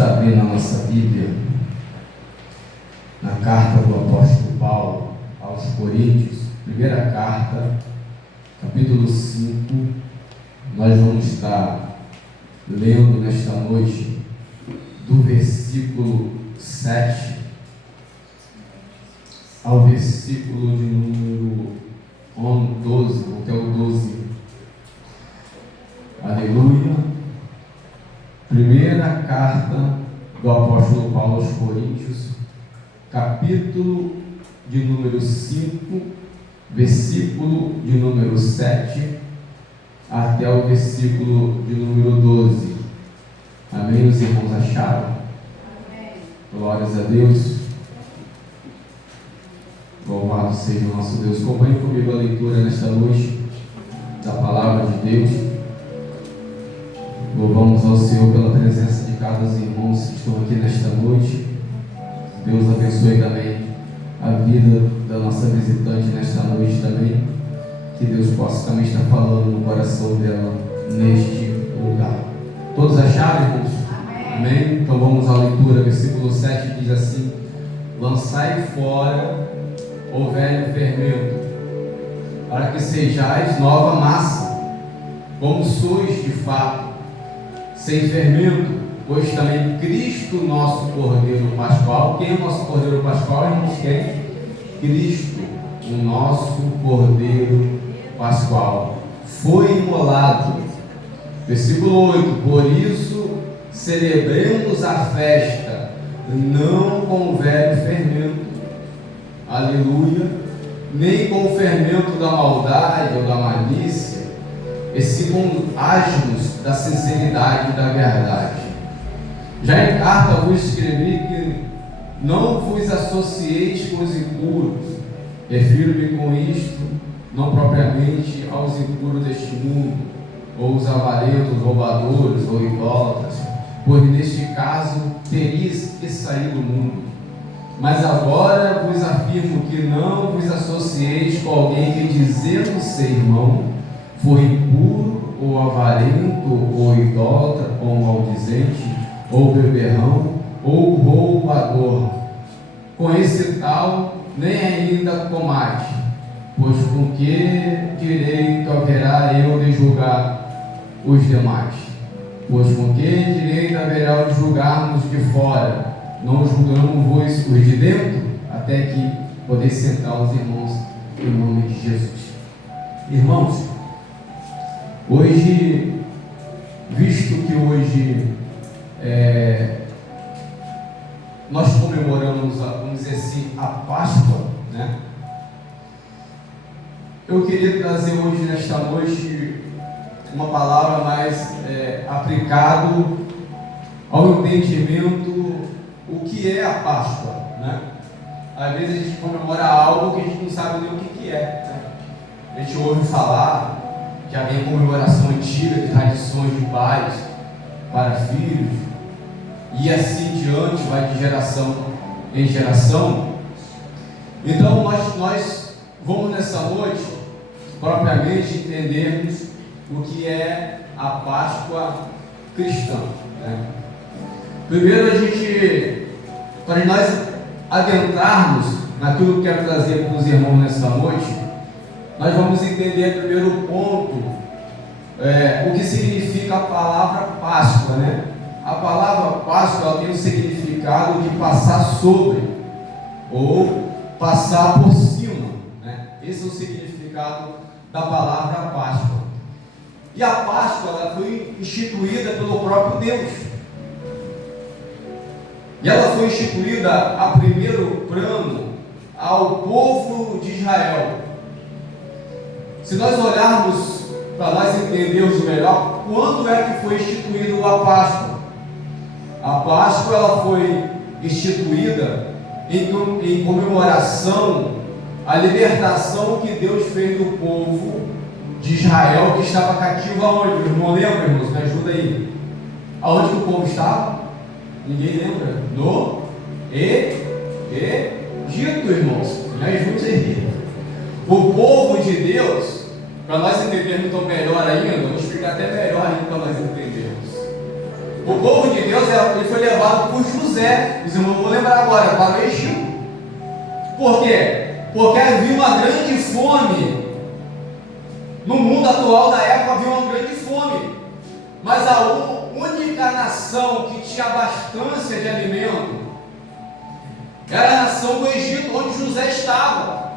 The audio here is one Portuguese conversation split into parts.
está abrindo a nossa Bíblia na carta do apóstolo Paulo aos Coríntios, primeira carta, capítulo 5, nós vamos estar lendo nesta noite do versículo 7 ao versículo de número 12, até o 12. Aleluia. Primeira carta do apóstolo Paulo aos Coríntios, capítulo de número 5, versículo de número 7 até o versículo de número 12. Amém? Os irmãos acharam? Amém. Glórias a Deus. Louvado seja o nosso Deus. Acompanhe comigo a leitura nesta noite da palavra de Deus. Louvamos ao Senhor pela presença de cada dos irmãos que estão aqui nesta noite. Deus abençoe também a vida da nossa visitante nesta noite também. Que Deus possa também estar falando no coração dela neste lugar. Todos acharam, irmãos? Amém? Então vamos à leitura. Versículo 7 diz assim: lançai fora o velho fermento, para que sejais nova massa, como sois de fato, sem fermento, pois também Cristo, nosso Cordeiro Pascual. Quem é o nosso Cordeiro Pascual, irmãos? Quem? Cristo, o nosso Cordeiro Pascual, foi imolado. Versículo 8: por isso celebremos a festa, não com o velho fermento, aleluia, nem com o fermento da maldade ou da malícia, e se com asmos da sinceridade e da verdade. Já em carta vos escrevi que não vos associeis com os impuros. Refiro-me com isto não propriamente aos impuros deste mundo, ou os avarentos, roubadores ou idólatras, pois neste caso terias que sair do mundo. Mas agora vos afirmo que não vos associeis com alguém que, dizendo ser irmão, for impuro, ou avarento, ou idólatra, ou maldizente, ou beberrão, ou roubador. Com esse tal, nem ainda comate, pois com que direito haverá eu de julgar os demais? Pois com que direito haverá de julgarmos de fora? Não julgamos os de dentro, até que podeis sentar os irmãos em nome de Jesus. Irmãos, hoje, visto que hoje nós comemoramos, vamos dizer assim, a Páscoa, né? Eu queria trazer hoje, nesta noite, uma palavra mais aplicado ao entendimento o que é a Páscoa, né? Às vezes a gente comemora algo que a gente não sabe nem o que é, né? A gente ouve falar que havia comemoração antiga de tradições de pais para filhos, e assim diante, vai de geração em geração. Então nós vamos nessa noite propriamente entendermos o que é a Páscoa cristã, né? Primeiro, para nós adentrarmos naquilo que quero trazer para os irmãos nessa noite, nós vamos entender primeiro o ponto, o que significa a palavra Páscoa, né? A palavra Páscoa, ela tem o significado de passar sobre, ou passar por cima, né? Esse é o significado da palavra Páscoa. E a Páscoa, ela foi instituída pelo próprio Deus. E ela foi instituída a primeiro plano ao povo de Israel. Se nós olharmos para nós entendermos melhor, quando é que foi instituída a Páscoa? A Páscoa, ela foi instituída em comemoração à libertação que Deus fez do povo de Israel, que estava cativo aonde? Não lembra, irmãos? Me ajuda aí. Aonde que o povo estava? Ninguém lembra? No Egito, irmãos. Me ajude aí. O povo de Deus, para nós entendermos então melhor ainda, vou explicar até melhor ainda para nós entendermos. O povo de Deus ele foi levado por José, os irmãos vão lembrar agora, para o Egito. Por quê? Porque havia uma grande fome. No mundo atual da época havia uma grande fome. Mas a única nação que tinha abastância de alimento era a nação do Egito, onde José estava.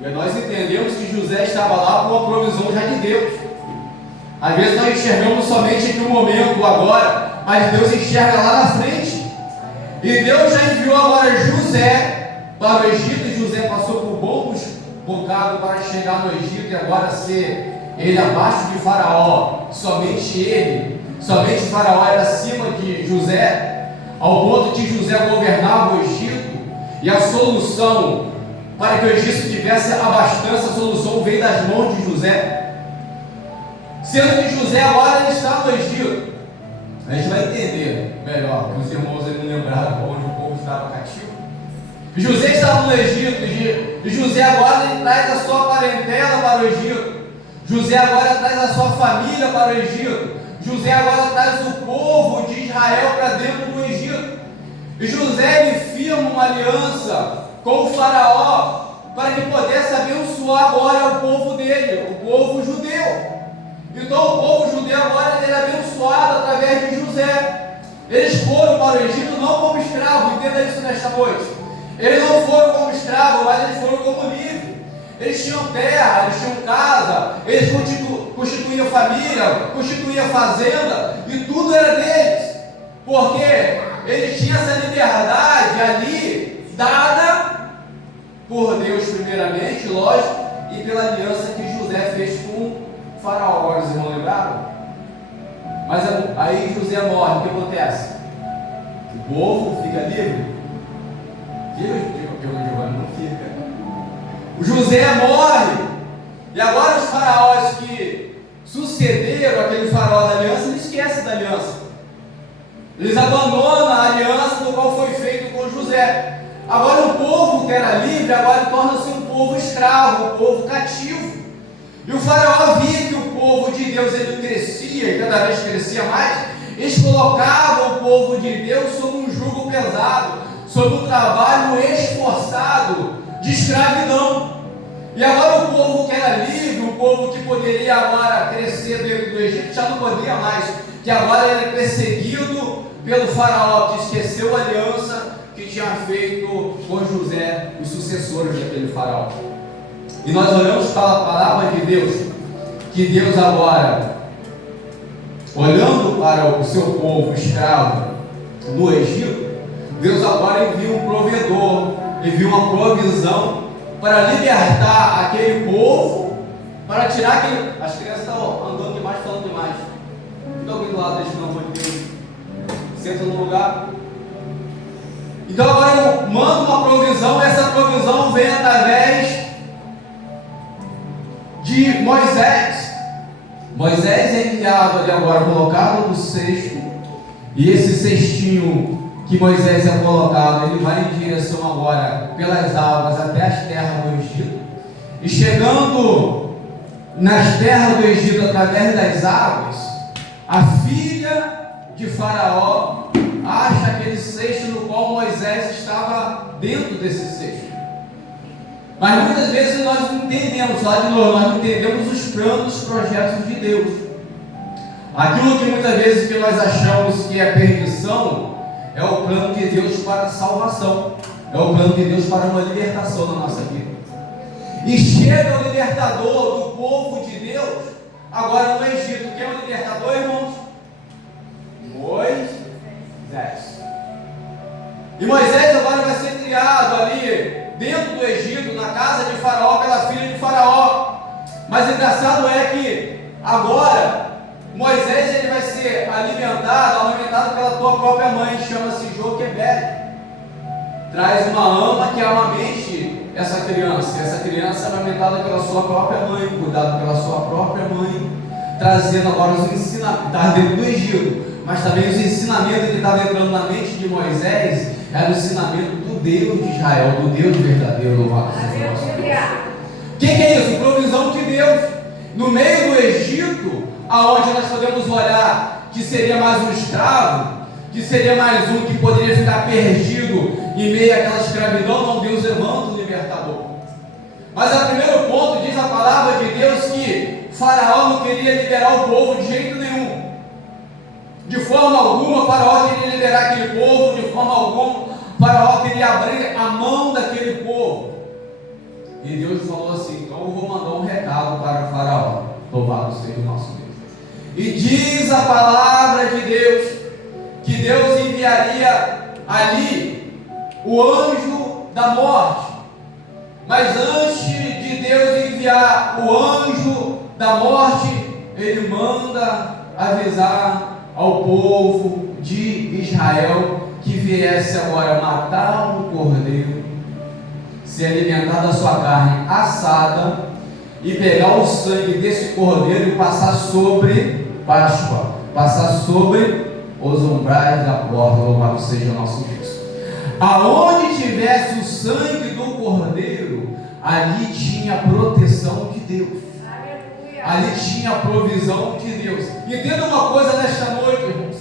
E nós entendemos que José estava lá com a provisão já de Deus. Às vezes nós enxergamos somente aqui um momento, agora, mas Deus enxerga lá na frente. E Deus já enviou agora José para o Egito, e José passou por bons bocados para chegar no Egito e agora ser ele abaixo de Faraó. Somente Faraó era acima de José, ao ponto que José governava o Egito, e a solução para que o Egito tivesse abastança, a solução veio das mãos de José. Sendo que José agora ele está no Egito. A gente vai entender melhor, que os irmãos não lembraram onde o povo estava cativo. José estava no Egito, e José agora ele traz a sua parentela para o Egito. José agora traz a sua família para o Egito. José agora traz o povo de Israel para dentro do Egito. E José ele firma uma aliança com o Faraó para que pudesse abençoar agora o povo dele, o povo judeu. Então o povo judeu agora ele era abençoado através de José. Eles foram para o Egito não como escravos, entenda isso nesta noite. Eles não foram como escravos, mas eles foram como livres. Eles tinham terra, eles tinham casa, eles constituíam família, constituíam fazenda, e tudo era deles, porque eles tinham essa liberdade ali, dada por Deus primeiramente, lógico, e pela aliança que José fez com Faraó. Os irmãos lembraram? Mas aí José morre, o que acontece? O povo fica livre? Não fica. O José morre, e agora os faraós que sucederam aquele faraó da aliança, eles esquecem da aliança. Eles abandonam a aliança do qual foi feito com José. Agora o povo que era livre, agora torna-se um povo escravo, um povo cativo. E o faraó via que o povo de Deus ele crescia, e cada vez crescia mais. Eles colocavam o povo de Deus sob um jugo pesado, sob um trabalho esforçado de escravidão. E agora o povo que era livre, o povo que poderia agora crescer dentro do Egito, já não podia mais, que agora ele é perseguido pelo faraó, que esqueceu a aliança que tinha feito com José, os sucessores daquele faraó. E nós olhamos para a palavra de Deus, que Deus agora, olhando para o seu povo escravo no Egito, Deus agora envia um provedor, envia uma provisão para libertar aquele povo, para tirar aquele... As crianças estão andando demais, falando demais. Então alguém do lado deles, pelo amor de Deus, senta no lugar. Então agora eu mando uma provisão, essa provisão vem através de Moisés. Moisés é enviado ali agora, colocado no cesto, e esse cestinho que Moisés é colocado, ele vai em direção agora pelas águas até as terras do Egito, e chegando nas terras do Egito através das águas, a filha de Faraó acha aquele cesto no qual Moisés estava dentro desse cesto. Mas muitas vezes nós não entendemos, lá de novo, nós não entendemos os planos, os projetos de Deus. Aquilo que muitas vezes que nós achamos que é perdição, é o plano de Deus para a salvação, é o plano de Deus para uma libertação na nossa vida. E chega o libertador do povo de Deus, agora no Egito. Quem é o libertador, irmãos? Moisés. E Moisés agora vai ser criado ali dentro do Egito, na casa de Faraó, pela filha de Faraó. Mas o engraçado é que agora Moisés ele vai ser alimentado pela tua própria mãe, chama-se Joquebede. Traz uma ama que amamente essa criança é alimentada pela sua própria mãe, cuidada pela sua própria mãe, trazendo agora os ensinamentos, está dentro do Egito, mas também os ensinamentos que estavam entrando na mente de Moisés, era o ensinamento do Deus de Israel, do Deus verdadeiro, louvado seja o nosso Deus. O que é isso? Provisão de Deus. No meio do Egito, aonde nós podemos olhar que seria mais um escravo, que seria mais um que poderia ficar perdido em meio àquela escravidão. Não, Deus levanta o libertador. Mas o primeiro ponto, diz a palavra de Deus, que Faraó não queria liberar o povo de jeito nenhum. De forma alguma, Faraó queria liberar aquele povo, de forma alguma, Faraó queria abrir a mão daquele povo. E Deus falou assim: então eu vou mandar um recado para Faraó. Louvado seja o nosso Deus. E diz a palavra de Deus que Deus enviaria ali o anjo da morte. Mas antes de Deus enviar o anjo da morte, Ele manda avisar ao povo de Israel que viesse agora matar um cordeiro, se alimentar da sua carne assada e pegar o sangue desse cordeiro e passar sobre Páscoa, passar sobre os umbrais da porta. Louvado seja o nosso Deus. Aonde tivesse o sangue do cordeiro, ali tinha a proteção de Deus. Aleluia. Ali tinha a provisão de Deus. Entenda uma coisa nesta noite, irmãos: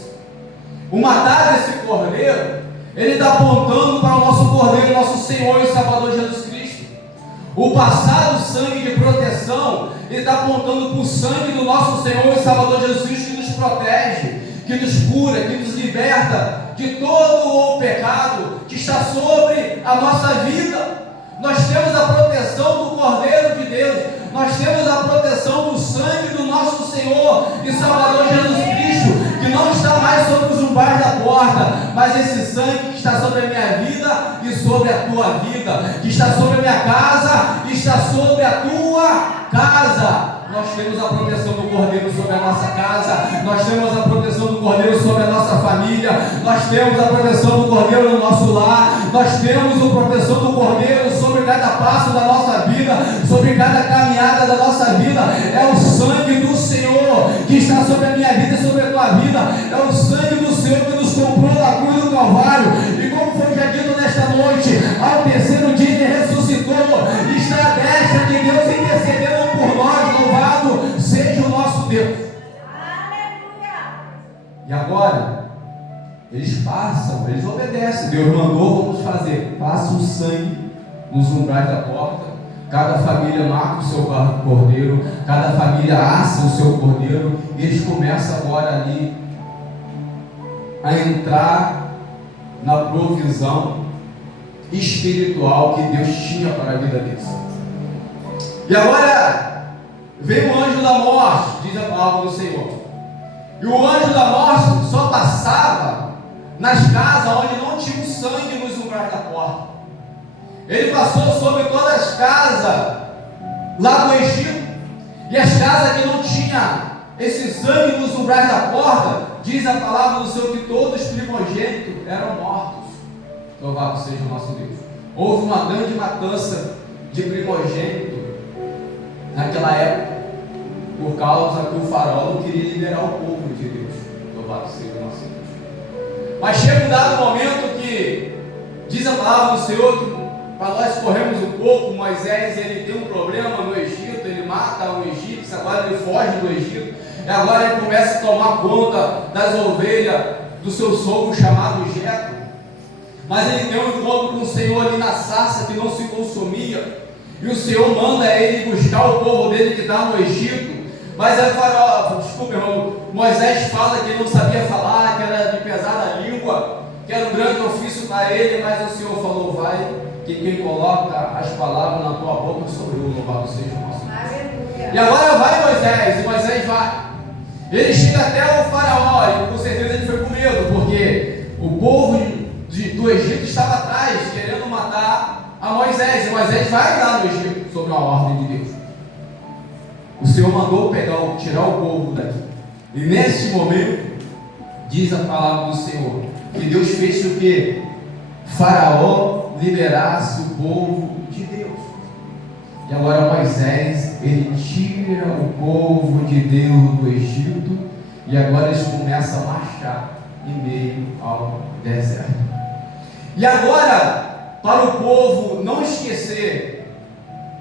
o matar desse cordeiro, ele está apontando para o nosso cordeiro, nosso Senhor e Salvador Jesus Cristo. O passar do sangue de proteção, ele está apontando para o sangue do nosso Senhor e Salvador Jesus Cristo, que nos protege, que nos cura, que nos liberta de todo o pecado que está sobre a nossa vida. Nós temos a proteção do Cordeiro de Deus, nós temos a proteção do sangue do nosso Senhor e Salvador Jesus Cristo, que não está mais sobre os umbrais da porta, mas esse sangue que está sobre a minha vida e sobre a tua vida, que está sobre a minha casa e está sobre a tua casa. Nós temos a proteção do Cordeiro sobre a nossa casa, nós temos a proteção do Cordeiro sobre a nossa família, nós temos a proteção do Cordeiro no nosso lar, nós temos a proteção do Cordeiro sobre cada passo da nossa vida, sobre cada caminhada da nossa vida. É o sangue do Senhor que está sobre a minha vida e sobre a tua vida, é o sangue do Senhor que nos comprou na cruz do Calvário. E como foi já dito nesta noite, ao terceiro dia Ele ressuscitou, está à destra de Deus intercedendo por nós. Louvado seja o nosso Deus. Aleluia. E agora, eles passam, eles obedecem. Deus mandou, vamos fazer. Passa o sangue nos umbrais da porta. Cada família mata o seu cordeiro, cada família assa o seu cordeiro. E eles começam agora ali a entrar na provisão espiritual que Deus tinha para a vida deles. E agora veio o anjo da morte, diz a palavra do Senhor. E o anjo da morte só passava nas casas onde não tinha o sangue nos umbrais da porta. Ele passou sobre todas as casas lá do Egito. E as casas que não tinham esse sangue nos umbrais da porta, diz a palavra do Senhor que todos os primogênitos eram mortos. Louvado seja o nosso Deus. Houve uma grande matança de primogênito naquela época, por causa que o faraó não queria liberar o povo de Deus. Louvado seja o nosso Deus. Mas chega um dado momento que diz a palavra do Senhor que, para nós corremos um pouco, Moisés ele tem um problema no Egito, ele mata o egípcio, agora ele foge do Egito, e agora ele começa a tomar conta das ovelhas do seu sogro chamado Jetro. Mas ele tem um encontro com o Senhor ali na sarça que não se consumia, e o Senhor manda ele buscar o povo dele que está no Egito. Mas aí desculpa, irmão, Moisés fala que ele não sabia falar, que era de pesada língua, que era um grande ofício para ele, mas o Senhor falou: vai, que quem coloca as palavras na tua boca sou eu, louvado seja o nosso Deus. E agora vai Moisés, e Moisés vai. Ele chega até o faraó, e com certeza ele foi com medo, porque o povo do Egito estava atrás, querendo matar a Moisés, e Moisés vai lá no Egito, sob a ordem de Deus. O Senhor mandou tirar o povo daqui, e nesse momento, diz a palavra do Senhor, que Deus fez o que? Faraó liberasse o povo de Deus. E agora Moisés, ele tira o povo de Deus do Egito, e agora eles começam a marchar em meio ao deserto. E agora, para o povo não esquecer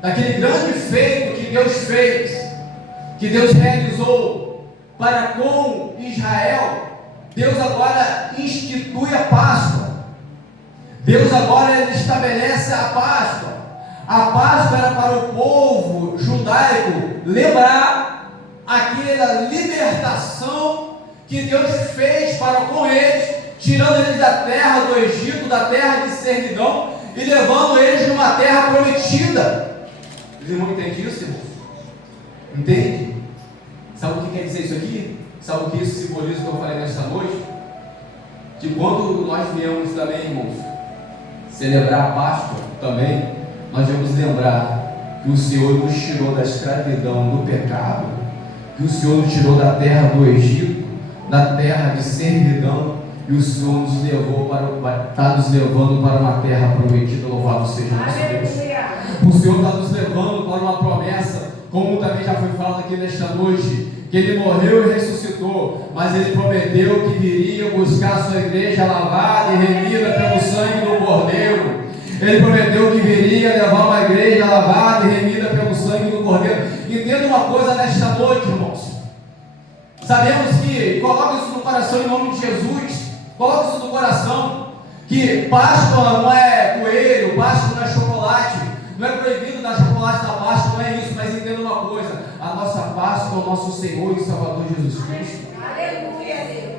daquele grande feito que Deus fez, que Deus realizou para com Israel, Deus agora institui a Páscoa. Deus agora ele estabelece a Páscoa. A Páscoa era para o povo judaico lembrar aquela libertação que Deus fez para com eles, tirando eles da terra do Egito, da terra de servidão, e levando eles numa terra prometida. Os irmãos entendem isso, irmão? Entende? Sabe o que quer dizer isso aqui? Sabe o que isso simboliza que eu falei nesta noite? Que quando nós viemos também, irmãos, celebrar a Páscoa também, nós devemos lembrar que o Senhor nos tirou da escravidão do pecado, que o Senhor nos tirou da terra do Egito, da terra de servidão, e o Senhor nos levou está nos levando para uma terra prometida. Louvado seja o nosso Deus. O Senhor está nos levando para uma promessa, como também já foi falado aqui nesta noite, que Ele morreu e ressuscitou, mas Ele prometeu que viria buscar a sua igreja lavada e remida pelo sangue do Cordeiro. Ele prometeu que viria levar uma igreja lavada e remida pelo sangue do Cordeiro. Entenda uma coisa nesta noite, irmãos. Sabemos que, coloca isso no coração em nome de Jesus, coloca isso no coração, que Páscoa não é coelho, Páscoa não é chocolate, não é proibido dar chocolate na Páscoa, não é isso, mas entenda uma coisa, a nossa Páscoa é o nosso Senhor e Salvador Jesus Cristo. Aleluia, Deus.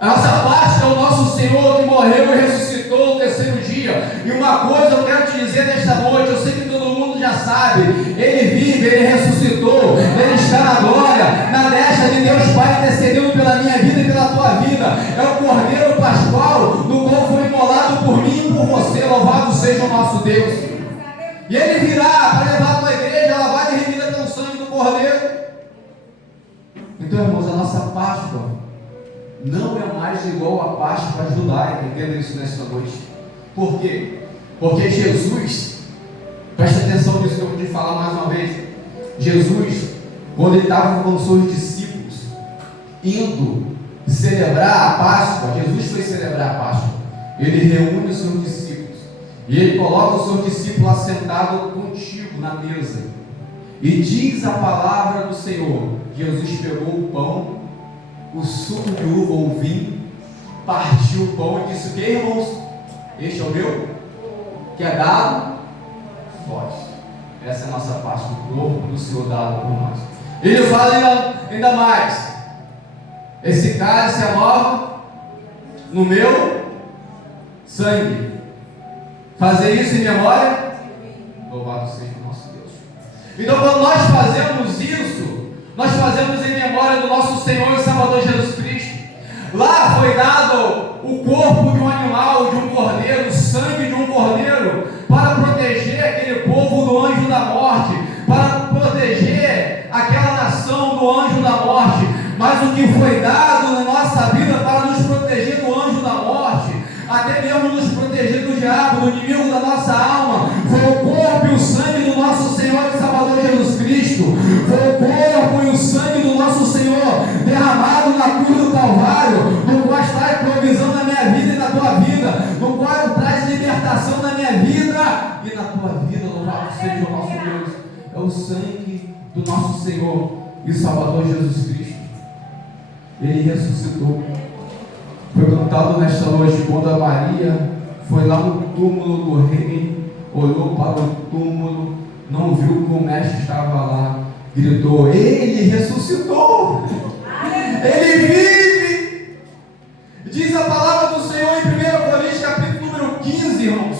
A nossa Páscoa é o nosso Senhor que morreu e ressuscitou no terceiro dia. E uma coisa eu quero te dizer nesta noite, eu sei que todo mundo já sabe, Ele vive, Ele ressuscitou, Ele está na glória, na destra de Deus Pai, intercedendo pela minha vida e pela tua vida. É o Cordeiro Pascual, no qual foi imolado por mim e por você. Louvado seja o nosso Deus. E Ele virá para levar a tua igreja lavada e remida pelo sangue do Cordeiro. Então, irmãos, a nossa Páscoa não é mais igual à Páscoa judaica. Entenda isso nesta noite. Por quê? Porque Jesus, preste atenção nisso que eu vou te falar mais uma vez. Jesus, quando Ele estava com os seus discípulos, indo celebrar a Páscoa, Jesus foi celebrar a Páscoa. Ele reúne os seus discípulos e Ele coloca os seus discípulos assentados contigo na mesa. E diz a palavra do Senhor: Jesus pegou o pão, o suco de uva ou o vinho, partiu o pão e disse: o que, irmãos? Este é o meu, que é dado vós. Essa é a nossa Páscoa, o corpo do Senhor dado por nós. Ele fala ainda mais: esse cálice é nova no meu sangue. Fazer isso em memória. Louvado seja o nosso Deus. Então, quando nós fazemos isso, nós fazemos em memória do nosso Senhor e Salvador Jesus Cristo. Lá foi dado o corpo de um animal, de um cordeiro, o sangue de um cordeiro, para proteger aquele povo do anjo da morte, para proteger aquela nação do anjo da morte. Mas o que foi dado na nossa vida para nos proteger do anjo da morte, até mesmo nos proteger do diabo, do inimigo da nossa alma, foi o corpo e o sangue do nosso Senhor e Salvador Jesus Cristo. Foi o corpo e o sangue do nosso Senhor derramado na cruz do Calvário, no qual traz provisão na minha vida e na tua vida, no qual traz libertação na minha vida e na tua vida. Louvado seja o nosso Deus. É o sangue do nosso Senhor e Salvador Jesus Cristo. Ele ressuscitou. Foi cantado nesta noite quando a Maria foi lá no túmulo do rei, olhou para o túmulo, não viu que o mestre estava lá, gritou: Ele ressuscitou! Ele vive! Diz a palavra do Senhor em 1 Coríntios capítulo número 15, irmãos.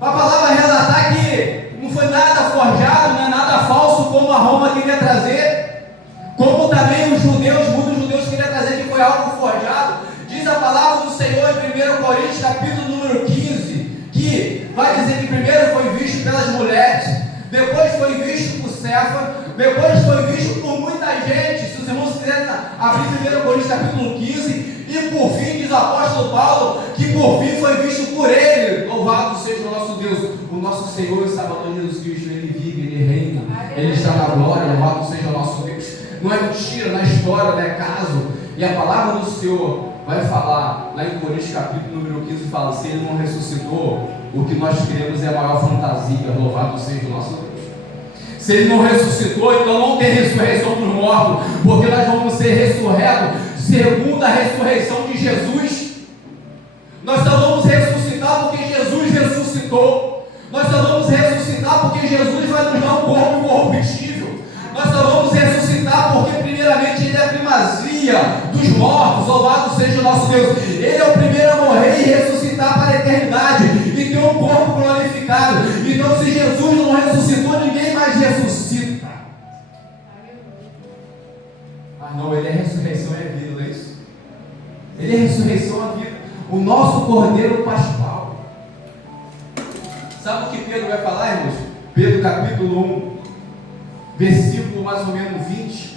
A palavra relatar que não foi nada forjado, não é nada falso como a Roma queria trazer, como também os judeus, muitos judeus queriam trazer que foi algo forjado. Diz a palavra do Senhor em 1 Coríntios capítulo número 15, que vai dizer que primeiro foi visto pelas mulheres, depois foi visto por Cefa, depois foi visto por muita gente. Se os irmãos quiserem abrir 1 Coríntios capítulo 15, e por fim diz o apóstolo Paulo que por fim foi visto por ele. Louvado seja o nosso Deus, o nosso Senhor e Salvador Jesus Cristo. Ele vive, Ele reina, Ele está na glória. Louvado seja o nosso Deus. Não é mentira, não é história, não é caso. E a palavra do Senhor vai falar lá em Coríntios capítulo número 15, fala: se Ele não ressuscitou, o que nós queremos é a maior fantasia. Louvado seja o nosso Deus. Se Ele não ressuscitou, então não tem ressurreição dos mortos, porque nós vamos ser ressurretos segundo a ressurreição de Jesus. Nós só vamos ressuscitar porque Jesus ressuscitou. Nós só vamos ressuscitar porque Jesus vai nos dar um corpo incorruptível. Nós só vamos ressuscitar porque primeiramente Ele é a primazia dos mortos. Louvado seja o nosso Deus. Ele é o primeiro a morrer e ressuscitar para a eternidade e ter um corpo glorificado. Então, se Jesus não ressuscitou, ninguém mais ressuscita. Mas não, Ele é ressurreição e é vida, não é isso? Ele é ressurreição e vida. O nosso Cordeiro Pascal. Sabe o que Pedro vai falar, irmãos? Pedro capítulo 1, versículo mais ou menos 20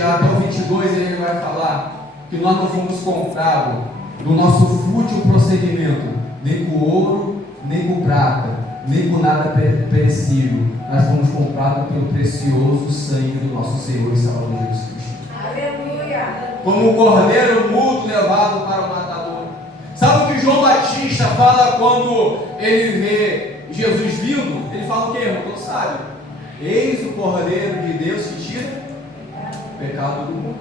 até o 22, ele vai falar que nós não fomos comprados do nosso fútil procedimento, nem com ouro, nem com prata, nem com nada perecível. Nós fomos comprados pelo precioso sangue do nosso Senhor e Salvador Jesus Cristo. Aleluia! Como um cordeiro mudo levado para o matador. Sabe o que João Batista fala quando ele vê Jesus vindo? Ele fala o que, irmão? Não sabe. Eis o Cordeiro de Deus que tira o pecado do mundo.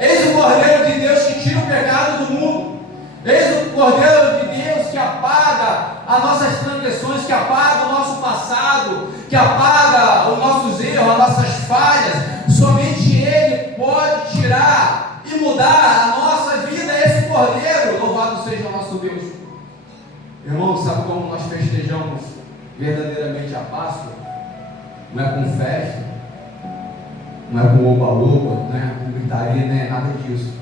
Eis o Cordeiro de Deus que tira o pecado do mundo. Eis o Cordeiro de Deus que apaga as nossas transgressões, que apaga o nosso passado, que apaga os nossos erros, as nossas falhas. Somente Ele pode tirar e mudar a nossa vida. Esse Cordeiro, louvado seja o nosso Deus. Irmão, sabe como nós festejamos verdadeiramente a Páscoa? Não é com festa, não é com oba-oba, não é com gritaria, não é nada disso.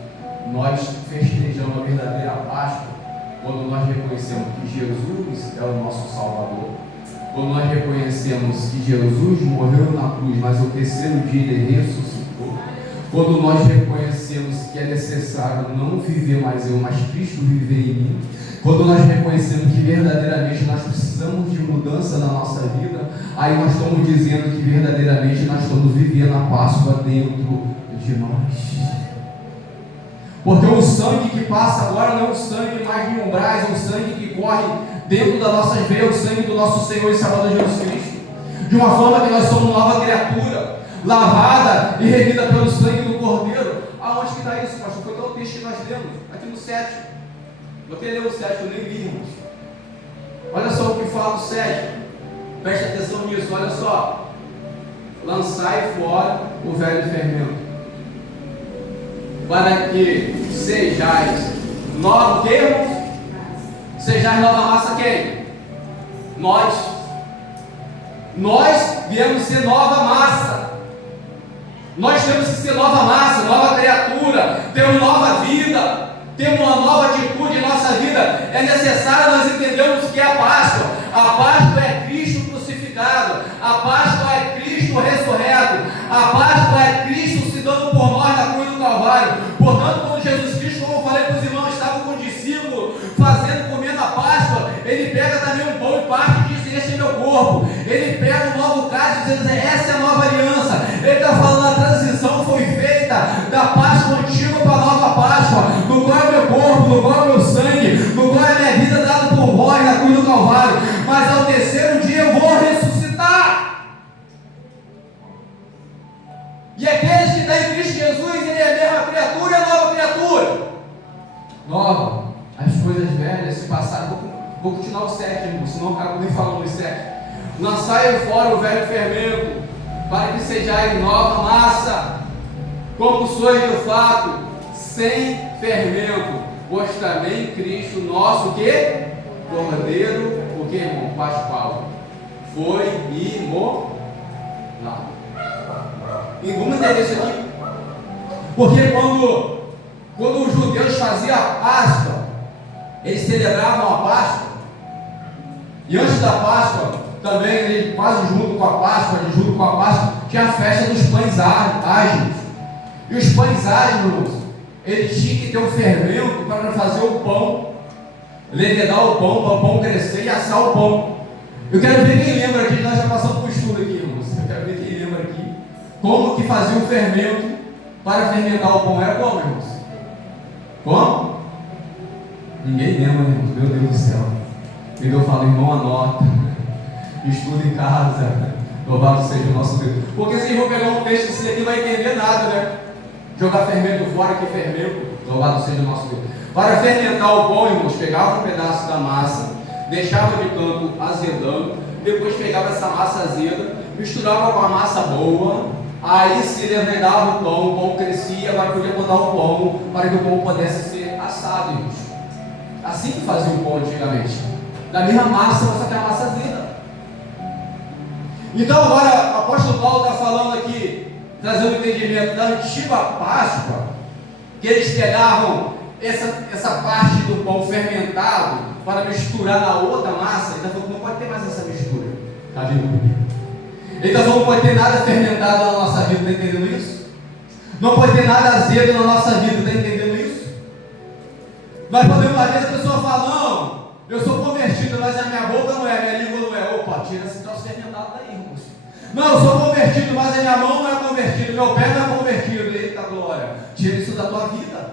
Nós festejamos a verdadeira Páscoa quando nós reconhecemos que Jesus é o nosso Salvador, quando nós reconhecemos que Jesus morreu na cruz, mas ao terceiro dia Ele ressuscitou, quando nós reconhecemos que é necessário não viver mais eu, mas Cristo viver em mim, quando nós reconhecemos que verdadeiramente nós precisamos de mudança na nossa vida, aí nós estamos dizendo que verdadeiramente nós estamos vivendo a Páscoa dentro de nós. Porque o sangue que passa agora não é um sangue mais de umbrais, é um sangue que corre dentro das nossas veias, o sangue do nosso Senhor e Salvador Jesus Cristo. De uma forma que nós somos nova criatura, lavada e remida pelo sangue do Cordeiro. Aonde que está isso, pastor? Foi o texto que nós lemos, aqui no 7. Eu até ler o 7, eu nem li, irmãos. Olha só o que fala o 7. Preste atenção nisso, olha só. Lançai fora o velho fermento, para que sejais nova, irmãos? Sejais nova massa quem? Nós. Nós viemos ser nova massa. Nós temos que ser nova massa, nova criatura, temos nova vida, temos uma nova atitude em nossa vida. É necessário nós entendermos que é a Páscoa. A Páscoa é Cristo crucificado, a Páscoa é Cristo ressurreto, a Páscoa é Cristo se dando por nós na cruz do Calvário. Portanto, quando Jesus Cristo, como eu falei para os irmãos, estava com o discípulo comendo a Páscoa, ele pega também um pão e parte e diz: esse é meu corpo. Ele pega um novo cálice dizendo: essa é a nova aliança. Ele está falando: a transição foi feita da Páscoa antiga para a nova Páscoa, no qual é o meu corpo, no qual é o meu sangue, no qual é a minha vida dada por vós na cruz do Calvário. Mas ao terceiro dia eu vou ressuscitar. E aqueles que estão em Cristo Jesus, ele é a mesma criatura e a nova criatura. Nova. As coisas velhas se passaram. Vou continuar o 7, irmão, senão eu acabo nem falando os 7. Lançai fora o velho fermento, para que sejais nova massa, como sois de fato, sem fermento, pois também Cristo nosso, o que? Cordeiro, o que, irmão? Pascal, foi imolado. E vamos entender isso aqui. Porque quando os judeus faziam a Páscoa, eles celebravam a Páscoa, e antes da Páscoa, também, ele, quase junto com a Páscoa, tinha a festa dos pães ágeis. E os pães ágeis, eles tinham que ter um fermento para fazer o pão, levedar o pão, para o pão crescer e assar o pão. Eu quero ver quem lembra aqui, nós já passamos por estudo aqui, irmãos. Eu quero ver quem lembra aqui, como que fazia o fermento para fermentar o pão. Era como, irmãos? Como? Ninguém lembra, irmãos, meu Deus do céu. E eu falo: irmão, anota, estuda em casa, louvado seja o nosso Deus. Porque vocês vão pegar um texto assim aqui, não vai entender nada, né? jogar fermento fora, que fermento, louvado seja o nosso Deus. Para fermentar o pão, irmãos, pegava um pedaço da massa, deixava de canto azedando, depois pegava essa massa azeda, misturava com a massa boa, aí se levedava o pão crescia, agora podia botar o pão para que o pão pudesse ser assado, irmãos. Assim que fazia o pão antigamente, da mesma massa, só que a massa azeda. Então agora o apóstolo Paulo está falando aqui, trazendo o entendimento da antiga Páscoa, que eles pegavam essa parte do pão fermentado para misturar na outra massa. Ele está falando que não pode ter mais essa mistura. Está vendo comigo? Ele está falando que não pode ter nada fermentado na nossa vida, está entendendo isso? Não pode ter nada azedo na nossa vida, está entendendo isso? Nós podemos, às vezes a pessoa fala, não, eu sou convertido, mas a minha boca não é, a minha língua não é. Opa, tira esse troço fermentado daí, irmãos. Não, eu sou convertido, mas a minha mão não é convertida, meu pé não é convertido. Eita glória, tira isso da tua vida.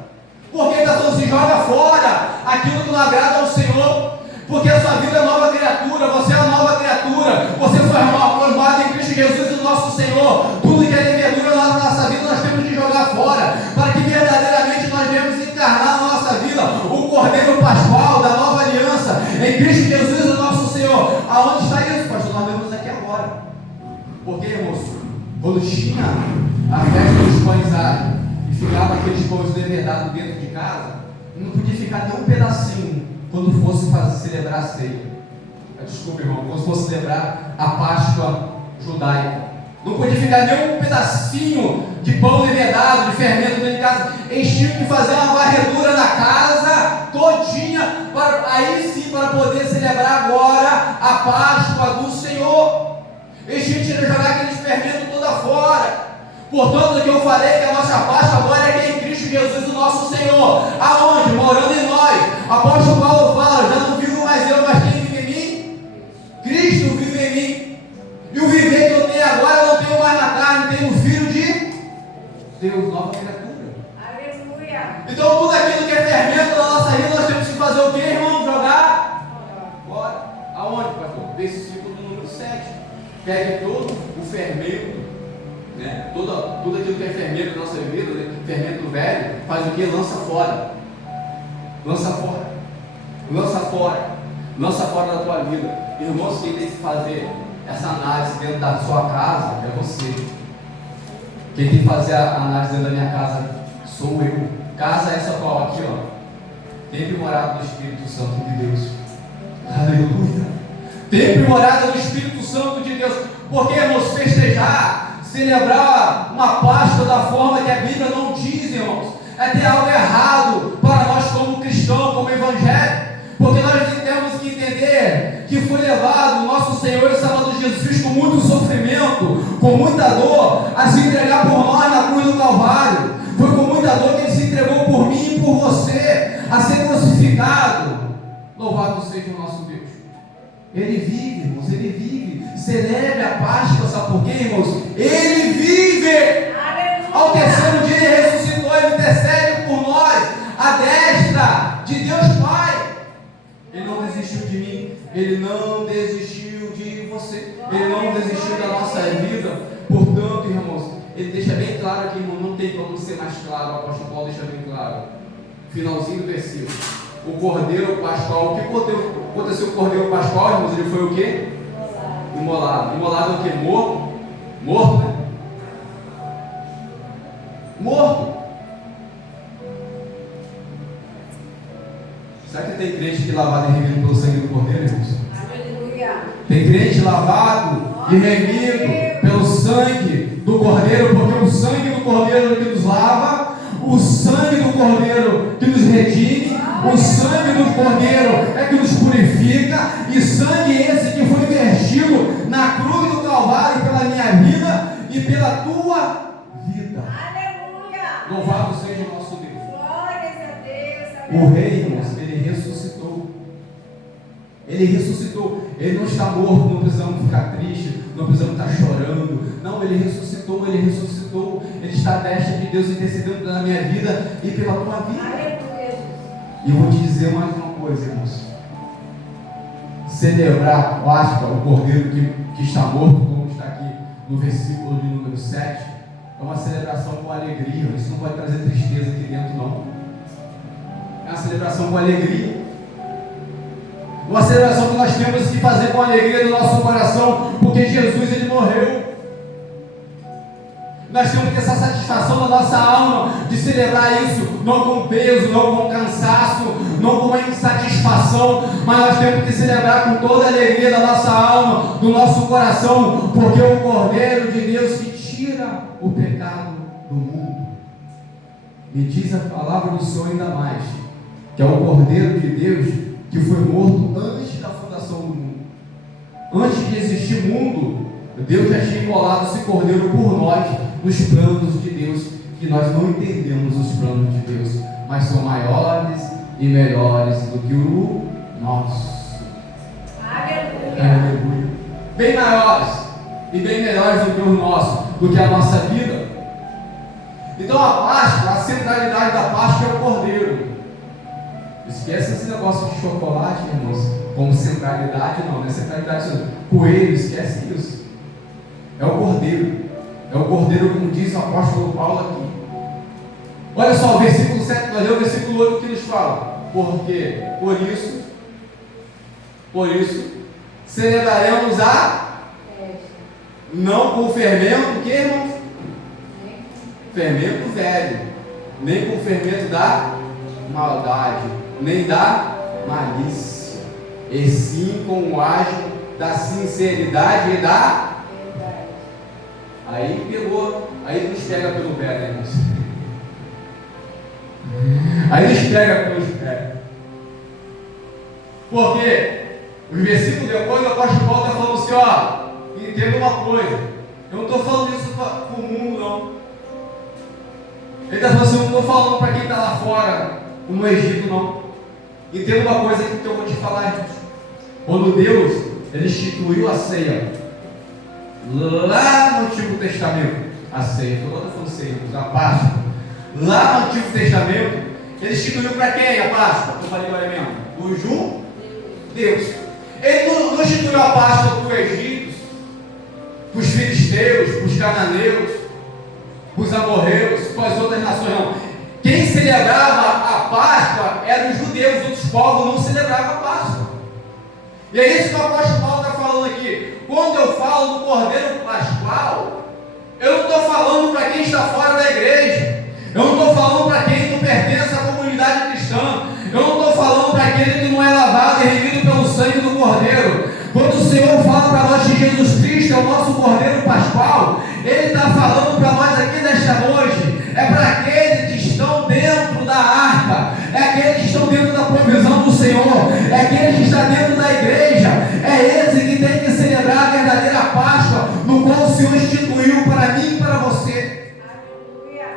Porque ele está falando assim, joga fora aquilo que não agrada ao Senhor, porque a sua vida é nova criatura, você é uma nova criatura, você foi formado em Cristo Jesus, o nosso Senhor. Tudo que é levedura na nossa vida nós temos de jogar fora, para que verdadeiramente nós venhamos encarnar na nossa vida o Cordeiro Pascual da nova aliança, em Cristo Jesus, o nosso Senhor. Aonde está isso, pastor? Nós vemos aqui agora. Porque, irmãos, quando tinha a festa dos pães alhos e ficava aqueles pães levedados dentro de casa, não podia ficar nem um pedacinho quando fosse celebrar a ceia. Desculpa, irmão, quando fosse celebrar a Páscoa judaica. Não podia ficar nem um pedacinho de pão levedado, de fermento dentro de casa. Eles tinham que fazer uma varredura na casa todinha, aí sim para poder celebrar agora a Páscoa do Senhor. Eles tinham que jogar aqueles fermentos toda fora. Portanto, o que eu falei, que a nossa Páscoa agora é que é em Cristo Jesus, o nosso Senhor. Aonde? Morando em nós. Apóstolo Paulo fala, já não vivo mais eu, mas quem vive em mim? Cristo vive em mim. E o viver que eu tenho agora, eu não tenho mais na carne, tenho o Filho de Deus, nova criatura. Aleluia. Então tudo aquilo que é fermento na nossa vida, nós temos que fazer o quê, irmão? Jogar fora. Aonde, pastor? Versículo número 7. Pegue todo o fermento, né? Tudo aquilo que é fermento da nossa vida, né? Fermento velho, faz o que? Lança fora. Lança fora. Lança fora. Lança fora da tua vida. Irmãos, quem tem que fazer essa análise dentro da sua casa é você. Quem tem que fazer a análise dentro da minha casa sou eu. Casa essa qual? Aqui, ó. Templo e morada do Espírito Santo de Deus. Aleluia. Templo e morada do Espírito Santo de Deus. Porque, irmãos, festejar, celebrar uma Páscoa da forma que a Bíblia não diz, irmãos, é ter algo errado para nós como cristãos, como evangélicos. Porque nós temos que entender que foi levado o nosso Senhor e Salvador Jesus Cristo com muito sofrimento, com muita dor, a se entregar por nós na cruz do Calvário. Foi com muita dor que Ele se entregou por mim e por você, a ser crucificado. Louvado seja o nosso Deus. Ele vive, irmãos, Ele vive. Celebre a Páscoa, sabe por quê, irmãos? Ele vive. Aleluia. Ao terceiro dia Ele ressuscitou, Ele intercede por nós, à destra de Deus Pai. Ele não desistiu de mim, Ele não desistiu de você, Ele não desistiu da nossa vida. Portanto, irmãos, Ele deixa bem claro aqui, irmão, não tem como ser mais claro. O apóstolo Paulo deixa bem claro, finalzinho do versículo. O Cordeiro Pascual, o que aconteceu com o Cordeiro Pascual, irmãos? Ele foi o quê? Imolado. Imolado é o quê? Morto? Morto, né? Morto. Será que tem crente que lavado e remido pelo sangue do Cordeiro, irmãos? Aleluia. Tem crente lavado e remido pelo sangue do Cordeiro, porque o sangue do Cordeiro que nos lava, o sangue do Cordeiro que nos redime, o sangue do Cordeiro é que nos purifica, e sangue esse que foi vertido na cruz do Calvário pela minha vida e pela tua vida. Aleluia. Louvado seja o nosso Deus. Glórias a Deus. O rei, irmãos, ele ressuscitou. Ele ressuscitou. Ele não está morto, não precisamos ficar tristes, não precisamos estar chorando. Não, ele ressuscitou, ele ressuscitou. Ele está à destra de Deus intercedendo pela minha vida e pela tua vida. Aleluia. E eu vou te dizer mais uma coisa, irmãos. Celebrar a Páscoa, o Cordeiro que está morto, como está aqui no versículo de número 7, É uma celebração com alegria. Isso não pode trazer tristeza aqui dentro, não. É uma celebração com alegria. Uma celebração que nós temos que fazer com alegria no nosso coração, porque Jesus, ele morreu. Nós temos que ter essa satisfação na nossa alma de celebrar isso, não com peso, não com cansaço, não com uma insatisfação, mas nós temos que celebrar com toda a alegria da nossa alma, do nosso coração, porque o Cordeiro de Deus que tira o pecado do mundo. E diz a palavra do Senhor ainda mais, que é o Cordeiro de Deus que foi morto antes da fundação do mundo. Antes de existir mundo, Deus já tinha enrolado esse Cordeiro por nós, nos planos de Deus, que nós não entendemos os planos de Deus, mas são maiores e melhores do que o nosso. Aleluia. Bem maiores e bem melhores do que o nosso, do que a nossa vida. Então a Páscoa, a centralidade da Páscoa é o Cordeiro. Esquece esse negócio de chocolate, irmãos, como centralidade, não é centralidade. Coelho, esquece isso. É o Cordeiro. É o Cordeiro, como diz o apóstolo Paulo aqui. Olha só, o versículo 7, nós lemos o versículo 8 que nos fala. Porque, por isso, celebraremos não com fermento, que irmãos? Fermento velho, nem com fermento da maldade, nem da malícia, e sim com o ágio da sinceridade e da... Aí nos pega pelo pé, né, irmãos? Aí nos pega pelos pés. Porque os versículos depois, o apóstolo Paulo está falando assim, ó, entenda uma coisa, eu não estou falando isso para o mundo, não. Ele está falando assim, eu não estou falando para quem está lá fora, no Egito, não. Entenda uma coisa que eu vou te falar, irmãos. Quando Deus, ele instituiu a ceia, lá no Antigo Testamento, a ceia, estou falando ceia, a Páscoa, lá no Antigo Testamento, ele instituiu para quem a Páscoa? Eu falei agora mesmo, o Deus. Ele não instituiu a Páscoa para os egípcios, para os filisteus, para os cananeus, para os amorreus, para as outras nações, não. Quem celebrava a Páscoa eram os judeus, outros povos não celebravam a Páscoa. E é isso que o apóstolo Paulo está falando aqui. Quando eu falo do Cordeiro Pascual, eu não estou falando para quem está fora da igreja, eu não estou falando para quem não pertence à comunidade cristã, eu não estou falando para aquele que não é lavado e remido pelo sangue do Cordeiro. Quando o Senhor fala para nós que Jesus Cristo é o nosso Cordeiro Pascual, Ele está falando para nós aqui nesta noite, é para aqueles que estão dentro da arca, é aqueles que estão dentro da provisão do Senhor, é aqueles que estão dentro da igreja, é esse que tem que celebrar a verdadeira Páscoa, no qual o Senhor instituiu para mim e para você. Aleluia.